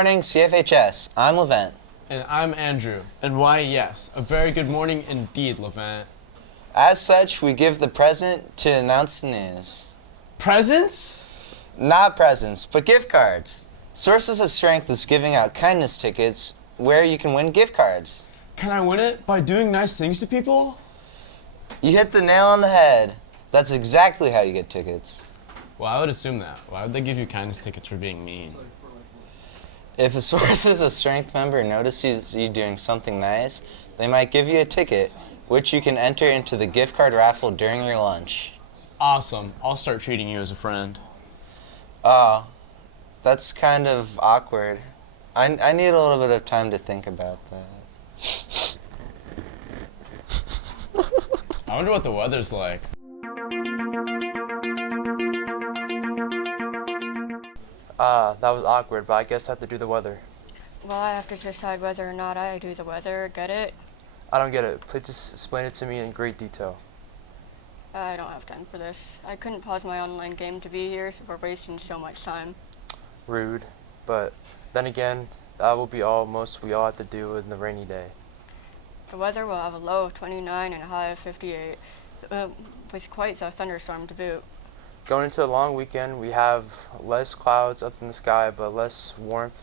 morning, CFHS. I'm Levent. And I'm Andrew. And why, yes, a very good morning indeed, Levent. As such, we give the present to announce the news. Presents? Not presents, but gift cards. Sources of Strength is giving out kindness tickets where you can win gift cards. Can I win it by doing nice things to people? You hit the nail on the head. That's exactly how you get tickets. Well, I would assume that. Why would they give you kindness tickets for being mean? If a Sources of Strength member notices you doing something nice, they might give you a ticket, which you can enter into the gift card raffle during your lunch. Awesome. I'll start treating you as a friend. Oh, that's kind of awkward. I need a little bit of time to think about that. I wonder what the weather's like. That was awkward, but I guess I have to do the weather. Well, I have to decide whether or not I do the weather. Get it? I don't get it. Please just explain it to me in great detail. I don't have time for this. I couldn't pause my online game to be here, so we're wasting so much time. Rude. But then again, that will be all we all have to do in the rainy day. The weather will have a low of 29 and a high of 58, with quite the thunderstorm to boot. Going into a long weekend, we have less clouds up in the sky, but less warmth.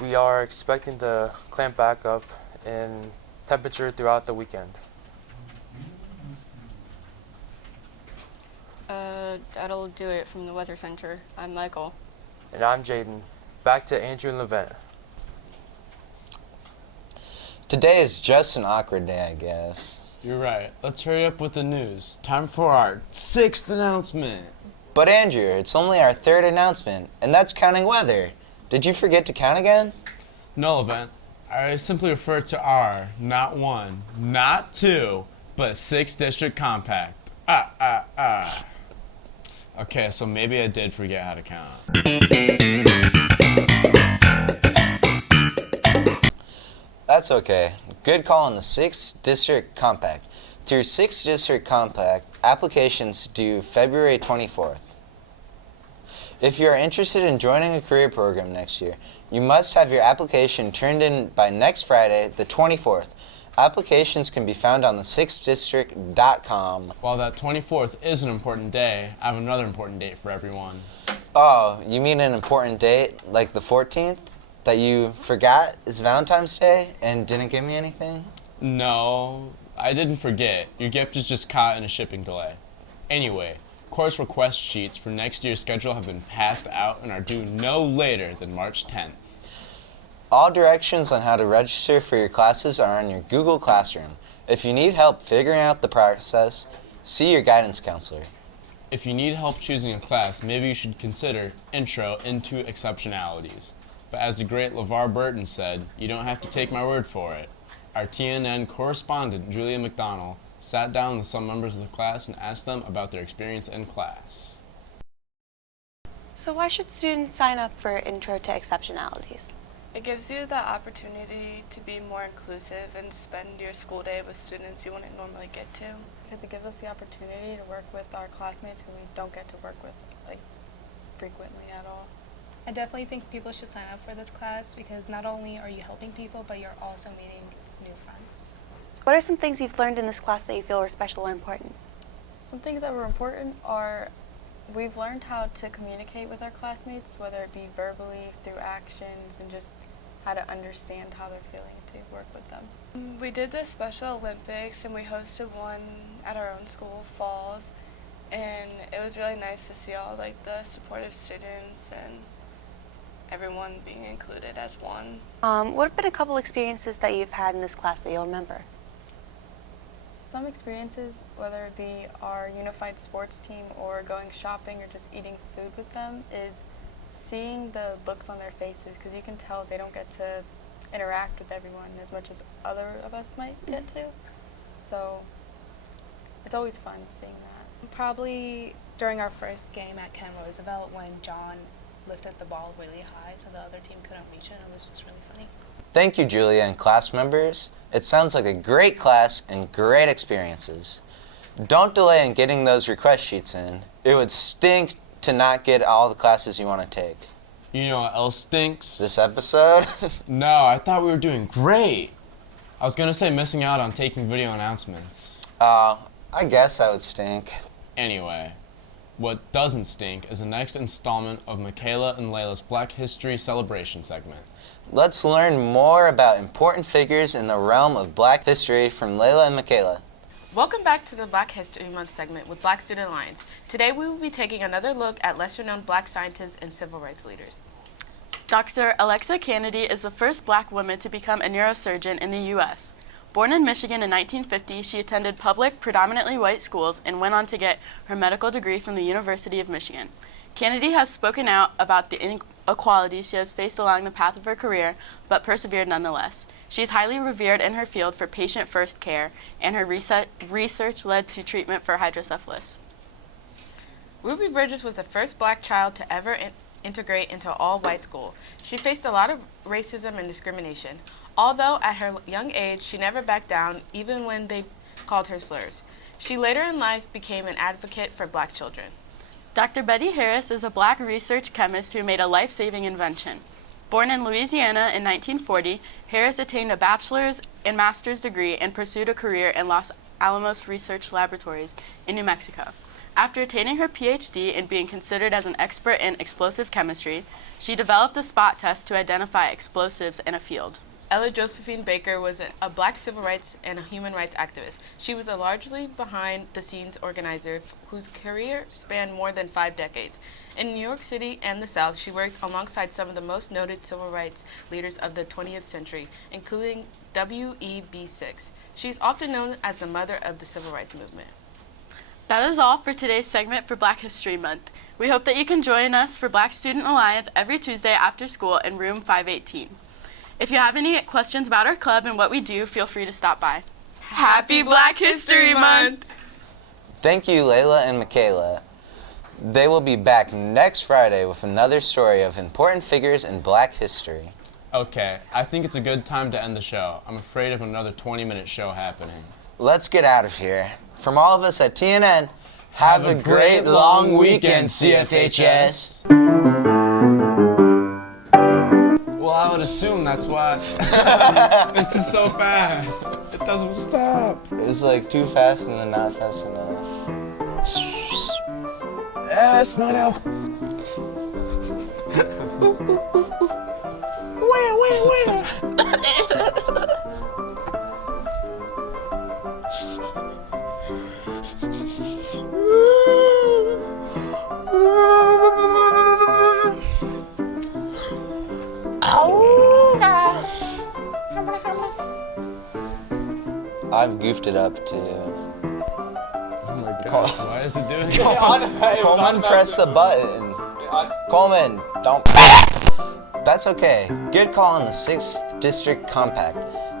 We are expecting to clamp back up in temperature throughout the weekend. That'll do it from the Weather Center. I'm Michael. And I'm Jaden. Back to Andrew and Levent. Today is just an awkward day, I guess. You're right. Let's hurry up with the news. Time for our 6th announcement. But Andrew, it's only our 3rd announcement, and that's counting weather. Did you forget to count again? No, Levent. I simply refer to our, not 1, not 2, but 6th district compact. Okay, so maybe I did forget how to count. That's okay. Good call on the 6th District Compact. Through 6th District Compact, applications due February 24th. If you are interested in joining a career program next year, you must have your application turned in by next Friday, the 24th. Applications can be found on the 6thdistrict.com. While that 24th is an important day, I have another important date for everyone. Oh, you mean an important date, like the 14th? That you forgot is Valentine's Day and didn't give me anything? No, I didn't forget. Your gift is just caught in a shipping delay. Anyway, course request sheets for next year's schedule have been passed out and are due no later than March 10th. All directions on how to register for your classes are in your Google Classroom. If you need help figuring out the process, see your guidance counselor. If you need help choosing a class, maybe you should consider Intro into Exceptionalities. But as the great LeVar Burton said, you don't have to take my word for it. Our TNN correspondent, Julia McDonald, sat down with some members of the class and asked them about their experience in class. So why should students sign up for Intro to Exceptionalities? It gives you the opportunity to be more inclusive and spend your school day with students you wouldn't normally get to. Because it gives us the opportunity to work with our classmates who we don't get to work with frequently at all. I definitely think people should sign up for this class because not only are you helping people, but you're also meeting new friends. So what are some things you've learned in this class that you feel are special or important? Some things that were important are we've learned how to communicate with our classmates, whether it be verbally, through actions, and just how to understand how they're feeling to work with them. We did the Special Olympics and we hosted one at our own school, Falls, and it was really nice to see all the supportive students and everyone being included as one. What have been a couple experiences that you've had in this class that you'll remember? Some experiences, whether it be our unified sports team or going shopping or just eating food with them, is seeing the looks on their faces, because you can tell they don't get to interact with everyone as much as other of us might get to. So it's always fun seeing that. Probably during our first game at Ken Roosevelt when John lifted the ball really high so the other team couldn't reach it. It was just really funny. Thank you, Julia and class members. It sounds like a great class and great experiences. Don't delay in getting those request sheets in. It would stink to not get all the classes you want to take. You know what else stinks? This episode? No, I thought we were doing great. I was gonna say missing out on taking video announcements. I guess that would stink. Anyway, what doesn't stink is the next installment of Michaela and Layla's Black History Celebration segment. Let's learn more about important figures in the realm of Black history from Layla and Michaela. Welcome back to the Black History Month segment with Black Student Alliance. Today we will be taking another look at lesser-known Black scientists and civil rights leaders. Dr. Alexa Kennedy is the first Black woman to become a neurosurgeon in the U.S. Born in Michigan in 1950, she attended public, predominantly white schools and went on to get her medical degree from the University of Michigan. Kennedy has spoken out about the inequalities she has faced along the path of her career, but persevered nonetheless. She is highly revered in her field for patient-first care, and her research led to treatment for hydrocephalus. Ruby Bridges was the first Black child to ever integrate into an all-white school. She faced a lot of racism and discrimination. Although at her young age, she never backed down, even when they called her slurs. She later in life became an advocate for Black children. Dr. Betty Harris is a Black research chemist who made a life-saving invention. Born in Louisiana in 1940, Harris attained a bachelor's and master's degree and pursued a career in Los Alamos Research Laboratories in New Mexico. After attaining her PhD and being considered as an expert in explosive chemistry, she developed a spot test to identify explosives in a field. Ella Josephine Baker was a Black civil rights and a human rights activist. She was a largely behind-the-scenes organizer whose career spanned more than 5 decades. In New York City and the South, she worked alongside some of the most noted civil rights leaders of the 20th century, including W.E.B. Six. She is often known as the mother of the civil rights movement. That is all for today's segment for Black History Month. We hope that you can join us for Black Student Alliance every Tuesday after school in room 518. If you have any questions about our club and what we do, feel free to stop by. Happy Black History Month! Thank you, Layla and Michaela. They will be back next Friday with another story of important figures in Black history. Okay, I think it's a good time to end the show. I'm afraid of another 20-minute show happening. Let's get out of here. From all of us at TNN, have a great long weekend, CFHS. Well, I would assume that's why. This is so fast. It doesn't stop. It was like too fast and then not fast enough. Yes, not out. Where? I've goofed it up too. Oh my gosh, why is it doing that? Coleman, press the button. Coleman, don't. That's okay. Good call on the 6th District Compact.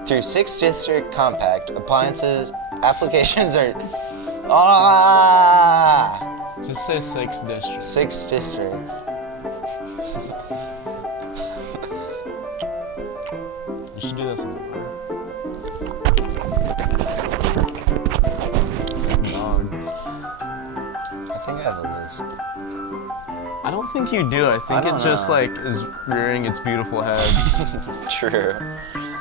Through 6th District Compact, applications are... Just say 6th district. 6th District. You should do this one. I think I have a lisp. I don't think you do. I think I don't it just know. like is rearing its beautiful head. True.